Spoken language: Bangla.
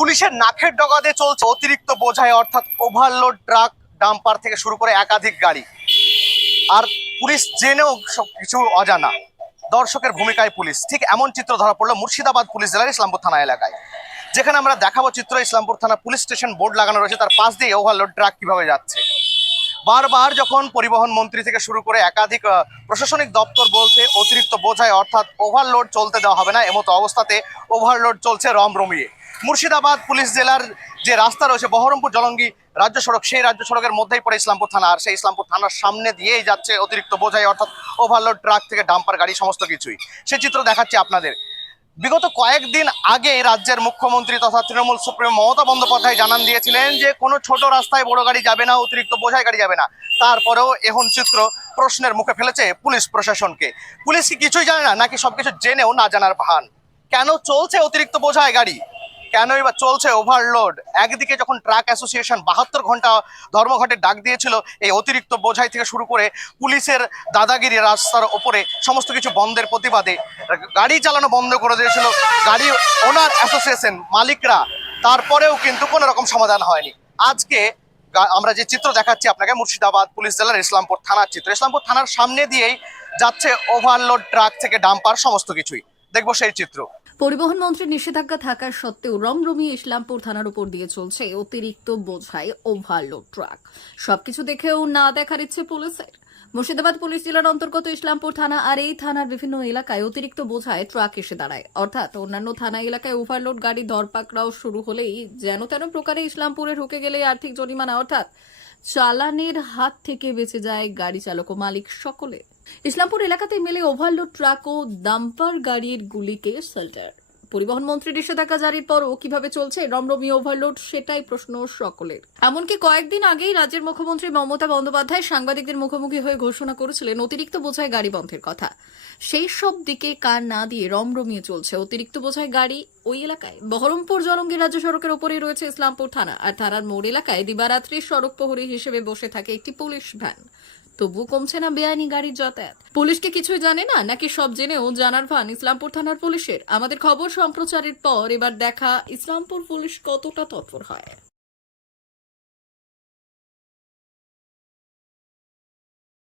পুলিশের নাকের দিয়ে চলছে অতিরিক্ত বোঝাই, অর্থাৎ ওভারলোড ট্রাক ডাম্পার থেকে শুরু করে একাধিক গাড়ি। আর পুলিশ জেনেও সব কিছু অজানা। দর্শকের ভূমিকায় পুলিশ। ঠিক এমন চিত্র ধরা পড়ল মুর্শিদাবাদ পুলিশ জেলার ইসলামপুর থানা এলাকায়। যেখানে আমরা দেখাবো চিত্র ইসলামপুর থানা পুলিশ স্টেশন বোর্ড লাগানো রয়েছে, তার পাশ দিয়ে ওভারলোড ট্রাক কীভাবে যাচ্ছে। বারবার যখন পরিবহন মন্ত্রী থেকে শুরু করে একাধিক প্রশাসনিক দপ্তর বলছে, অতিরিক্ত বোঝায় অর্থাৎ ওভারলোড চলতে দেওয়া হবে না, এমতো অবস্থাতে ওভারলোড চলছে রমরমিয়ে। মুর্শিদাবাদ পুলিশ জেলার যে রাস্তা রয়েছে, বহরমপুর জলঙ্গি রাজ্য সড়ক, সেই রাজ্য সড়কের মধ্যেই পড়ে ইসলামপুর থানা, আর সেই ইসলামপুর থানার সামনে দিয়েই যাচ্ছে অতিরিক্ত বোঝাই অর্থাৎ ওভারলোড ট্রাক থেকে ডাম্পার গাড়ি, সমস্ত কিছুই। সেই চিত্র দেখাচ্ছি আপনাদের। বিগত কয়েকদিন আগে রাজ্যের মুখ্যমন্ত্রী তথা তৃণমূল সুপ্রিম মমতা বন্দ্যোপাধ্যায় জানান দিয়েছিলেন যে, কোনো ছোট রাস্তায় বড় গাড়ি যাবে না, অতিরিক্ত বোঝাই গাড়ি যাবে না। তারপরেও এখন চিত্র প্রশ্নের মুখে ফেলেছে পুলিশ প্রশাসনকে। পুলিশ কি কিছুই জানে না, নাকি সবকিছু জেনেও না জানার ভান? কেন চলছে অতিরিক্ত বোঝায় গাড়ি? কেনই বা চলছে ওভারলোড একদিকে যখন ট্রাক অ্যাসোসিয়েশন বাহাত্তর ঘণ্টা ধর্মঘটে ডাক দিয়েছিল, এই অতিরিক্ত বোঝাই থেকে শুরু করে পুলিশের দাদাগিরি রাস্তার ওপরে সমস্ত কিছু বন্ধের প্রতিবাদে গাড়ি চালানো বন্ধ করে দিয়েছিল। গাড়ি ওনার অ্যাসোসিয়েশন মালিকরা, তারপরেও কিন্তু কোনো রকম সমাধান হয়নি। আজকে আমরা যে চিত্র দেখাচ্ছি আপনাকে, মুর্শিদাবাদ পুলিশ জেলার ইসলামপুর থানার চিত্র। ইসলামপুর থানার সামনে দিয়েই যাচ্ছে ওভারলোড ট্রাক থেকে ডাম্পার সমস্ত কিছুই। দেখব সেই চিত্র। পরিবহন মন্ত্রীর নিষেধাজ্ঞা থাকা সত্ত্বেও রমরমি ইসলামপুর থানার উপর দিয়ে চলছে অতিরিক্ত বোঝাই ওভারলোড ট্রাক। সবকিছু দেখেও না দেখার ইচ্ছে পুলিশের। মুর্শিদাবাদ পুলিশ জেলার অন্তর্গত ইসলামপুর থানা আর এই থানার বিভিন্ন এলাকায় অতিরিক্ত বোঝায় ট্রাক এসে দাঁড়ায়। অর্থাৎ অন্যান্য থানা এলাকায় ওভারলোড গাড়ি ধরপাকড়াও শুরু হলেই যেন তেন প্রকারে ইসলামপুরে ঢুকে গেলে আর্থিক জরিমানা, অর্থাৎ চালানের হাত থেকে বেঁচে যায় গাড়ি চালক ও মালিক সকলে। ইসলামপুর এলাকাতে মেলে ওভারলোড ট্রাক ও দাম্পার গাড়ির গুলিকে সেল্টার পরিবহন মন্ত্রী নিষেধাজ্ঞা জারির পরও কীভাবে চলছে রমরমি ওভারলোড সেটাই প্রশ্ন সকলের। এমনকি কয়েকদিন আগেই রাজ্যের মুখ্যমন্ত্রী মমতা বন্দ্যোপাধ্যায় সাংবাদিকদের মুখোমুখি হয়ে ঘোষণা করেছিলেন অতিরিক্ত বোঝায় গাড়ি বন্ধের কথা। সেই সব দিকে কার না দিয়ে রমরমিয়ে চলছে অতিরিক্ত বোঝায় গাড়ি ওই এলাকায়। বহরমপুর জলঙ্গি রাজ্য সড়কের ওপরেই রয়েছে ইসলামপুর থানা, আর থানার মোড় এলাকায় দিবারাত্রি সড়ক প্রহরী হিসেবে বসে থাকে একটি পুলিশ ভ্যান। তবু কমছে না বেআইনি গাড়ির যাতায়াত। পুলিশকে কিছুই জানে না? নাকি সব জেনেও জানার ভান ইসলামপুর থানার পুলিশের? আমাদের খবর সম্প্রচারের পর এবার দেখা ইসলামপুর পুলিশ কতটা তৎপর হয়।